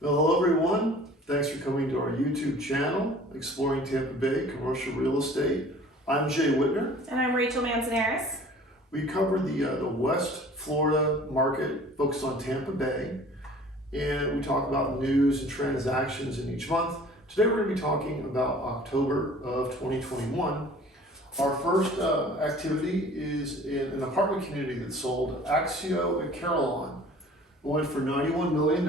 Well, hello everyone. Thanks for coming to our YouTube channel, Exploring Tampa Bay Commercial Real Estate. I'm Jay Wittner. And I'm Rachael Manzanares. We cover the West Florida market focused on Tampa Bay, and we talk about news and transactions in each month. Today we're going to be talking about October of 2021. Our first activity is in an apartment community that sold, Axio at Carillon. It went for $91 million.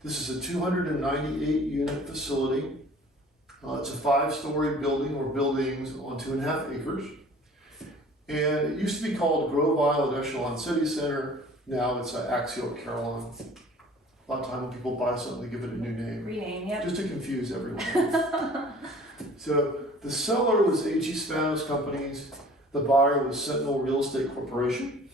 This is a 298 unit facility. It's a 5-story building or buildings on 2.5 acres. And it used to be called Grove Isle at Echelon City Center. Now it's Axio Carillon. A lot of time when people buy something, they give it a new name. Rename, yep. Just to confuse everyone. So the seller was AG Spanos Companies. The buyer was Sentinel Real Estate Corporation.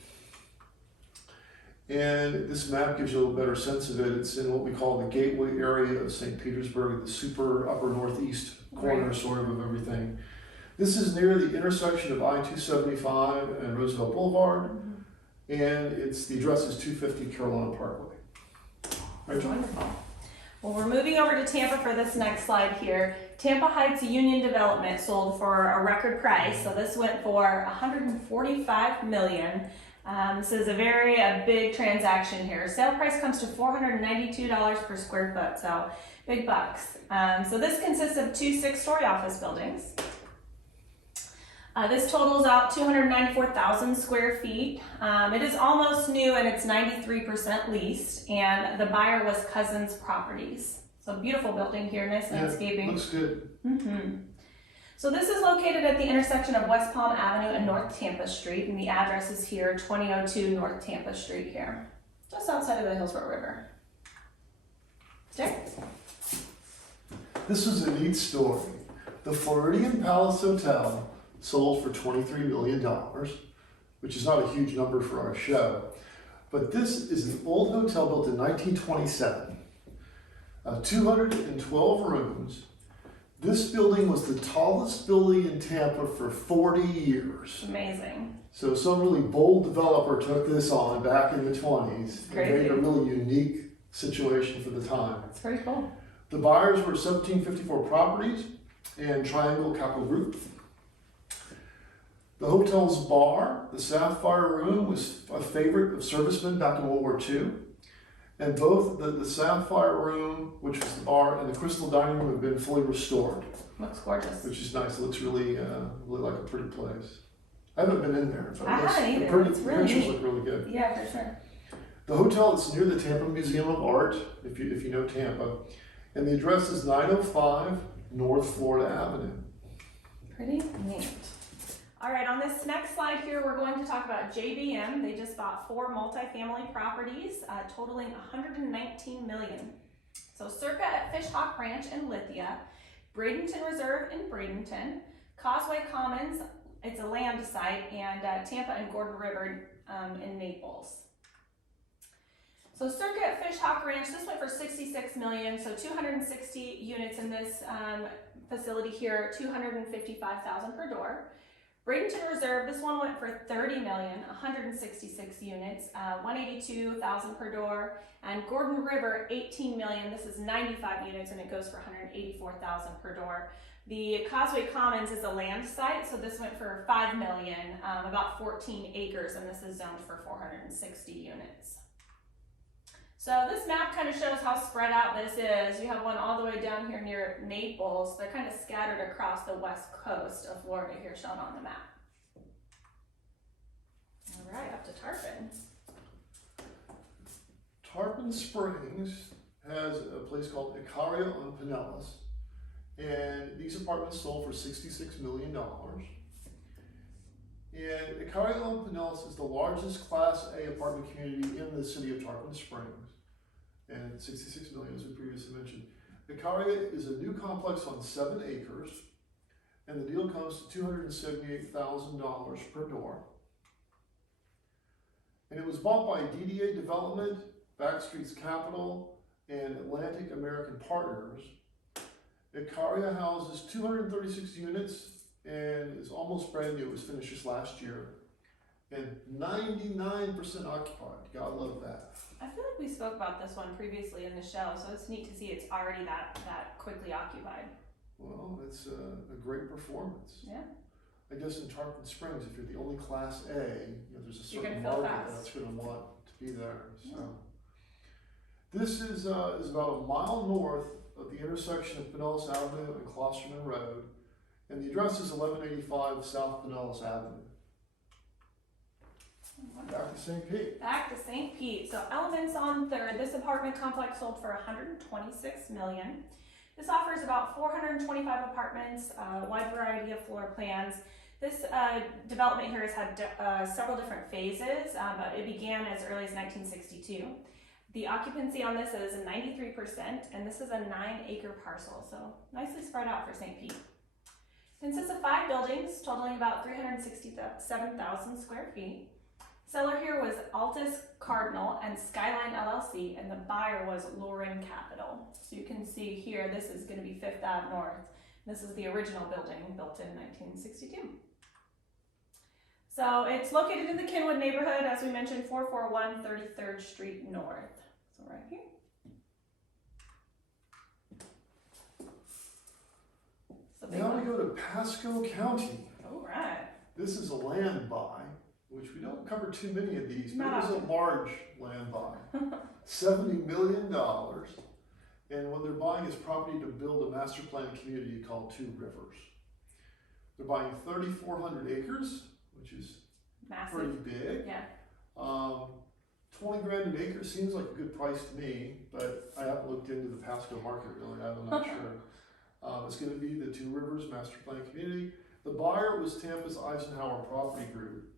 And this map gives you a little better sense of it. It's in what we call the gateway area of St. Petersburg, the super upper northeast corner sort of everything. This is near the intersection of I-275 and Roosevelt Boulevard, and the address is 250 Carillon Parkway. Right, wonderful. Well, we're moving over to Tampa for this next slide here. Tampa Heights Union Development sold for a record price. So this went for $145 million. This is a very big transaction here. Sale price comes to $492 per square foot, so big bucks. So this consists of 2 6-story office buildings. This totals out 294,000 square feet. It is almost new and it's 93% leased, and the buyer was Cousins Properties. So beautiful building here, nice landscaping. Looks good. So this is located at the intersection of West Palm Avenue and North Tampa Street, and the address is here, 2002 North Tampa Street here, just outside of the Hillsborough River. Okay. This is a neat story. The Floridian Palace Hotel sold for $23 million, which is not a huge number for our show. But this is an old hotel built in 1927, 212 rooms. This building was the tallest building in Tampa for 40 years. Amazing. So some really bold developer took this on back in the 20s and made a really unique situation for the time. That's very cool. The buyers were 1754 Properties and Triangle Capital Group. The hotel's bar, the Sapphire Room, was a favorite of servicemen back in World War II. And both the Sapphire Room, which was the bar, and the Crystal Dining Room have been fully restored. Looks gorgeous. Which is nice. It looks really like a pretty place. I haven't been in there, but I haven't either. the It's really pictures neat. look really good. Yeah, for sure. The hotel is near the Tampa Museum of Art, if you know Tampa, and the address is 905 North Florida Avenue. Pretty neat. All right, on this next slide here, we're going to talk about JBM. They just bought 4 multifamily properties, totaling $119 million. So Circa at Fish Hawk Ranch in Lithia, Bradenton Reserve in Bradenton, Causeway Commons, it's a land site, and Tampa and Gordon River in Naples. So Circa at Fish Hawk Ranch, this went for $66 million, so 260 units in this facility here, $255,000 per door. Bradenton Reserve, this one went for $30 million, 166 units, $182,000 per door. And Gordon River, $18 million, this is 95 units, and it goes for $184,000 per door. The Causeway Commons is a land site, so this went for $5 million, about 14 acres, and this is zoned for 460 units. So this map kind of shows how spread out this is. You have one all the way down here near Naples. They're kind of scattered across the west coast of Florida here, shown on the map. All right, up to Tarpon. Tarpon Springs has a place called Icaria on Pinellas, and these apartments sold for $66 million. And Icaria on Pinellas is the largest Class A apartment community in the city of Tarpon Springs, and $66 million, as we previously mentioned. Icaria is a new complex on 7 acres, and the deal comes to $278,000 per door. And it was bought by DDA Development, Backstreet's Capital, and Atlantic American Partners. Icaria houses 236 units and is almost brand new. It was finished just last year. and 99% occupied. Gotta love that. I feel like we spoke about this one previously in the show, so it's neat to see it's already that quickly occupied. Well, it's a great performance. Yeah. I guess in Tarpon Springs, if you're the only Class A, there's a You're certain gonna fill market fast. that's going to want to be there. So, this is about a mile north of the intersection of Pinellas Avenue and Klosterman Road, and the address is 1185 South Pinellas Avenue. Back to St. Pete. Back to St. Pete. So Elements on 3rd. This apartment complex sold for $126 million. This offers about 425 apartments, a wide variety of floor plans. This development here has had several different phases, but it began as early as 1962. The occupancy on this is 93%, and this is a 9-acre parcel, so nicely spread out for St. Pete. It consists of 5 buildings, totaling about 367,000 square feet. Seller here was Altus Cardinal and Skyline LLC, and the buyer was Lauren Capital. So you can see here, this is going to be 5th Ave North. This is the original building built in 1962. So it's located in the Kenwood neighborhood, as we mentioned, 441 33rd Street North. So right here. Now we go to Pasco County. All right. This is a land buy, which we don't cover too many of these, but Not it is a often. large land buy. $70 million. And what they're buying is property to build a master plan community called Two Rivers. They're buying 3,400 acres, which is Massive. pretty big. Yeah. 20 grand an acre seems like a good price to me, but I haven't looked into the Pasco market really. I'm not sure. It's going to be the Two Rivers Master Plan Community. The buyer was Tampa's Eisenhower Property Group.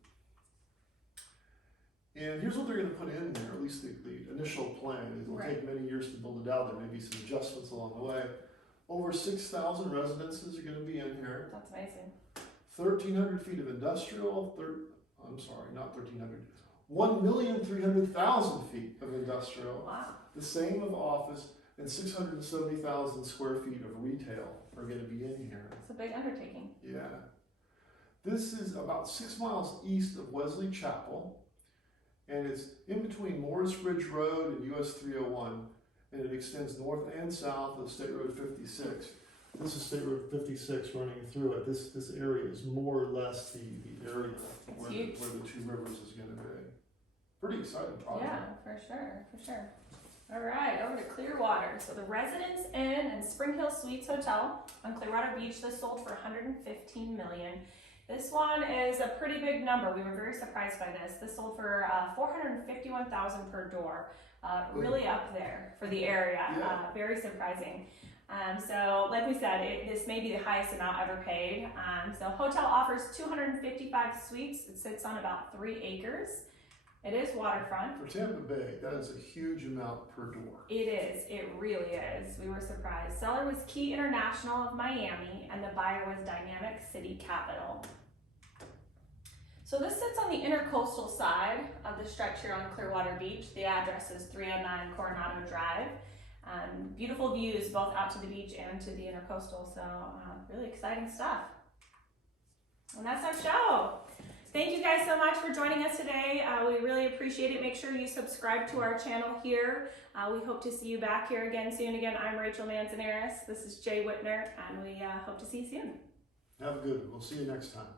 And here's what they're going to put in there, at least the initial plan. It will Right. take many years to build it out. There may be some adjustments along the way. Over 6,000 residences are going to be in here. That's amazing. 1,300 feet of industrial. I'm sorry, not 1,300. 1,300,000 feet of industrial. Wow. The same of office, and 670,000 square feet of retail are going to be in here. It's a big undertaking. Yeah. This is about 6 miles east of Wesley Chapel, and it's in between Morris Ridge Road and US 301, and it extends north and south of State Road 56. This is State Road 56 running through it. This area is more or less the area where the Two Rivers is going to be. Pretty exciting project. Yeah, for sure. All right, over to Clearwater. So the Residence Inn and Spring Hill Suites Hotel on Clearwater Beach, this sold for $115 million. This one is a pretty big number. We were very surprised by this. This sold for $451,000 per door. Really up there for the area. Yeah. Very surprising. So like we said, this may be the highest amount ever paid. So hotel offers 255 suites. It sits on about 3 acres. It is waterfront. For Tampa Bay, that is a huge amount per door. It is. It really is. We were surprised. Seller was Key International of Miami, and the buyer was Dynamic City Capital. So this sits on the intercoastal side of the stretch here on Clearwater Beach. The address is 309 Coronado Drive. Beautiful views both out to the beach and to the intercoastal. So really exciting stuff. And that's our show. Thank you guys so much for joining us today. We really appreciate it. Make sure you subscribe to our channel here. We hope to see you back here again soon. Again, I'm Rachael Manzanares. This is Jay Wittner, and we hope to see you soon. Have a good one. We'll see you next time.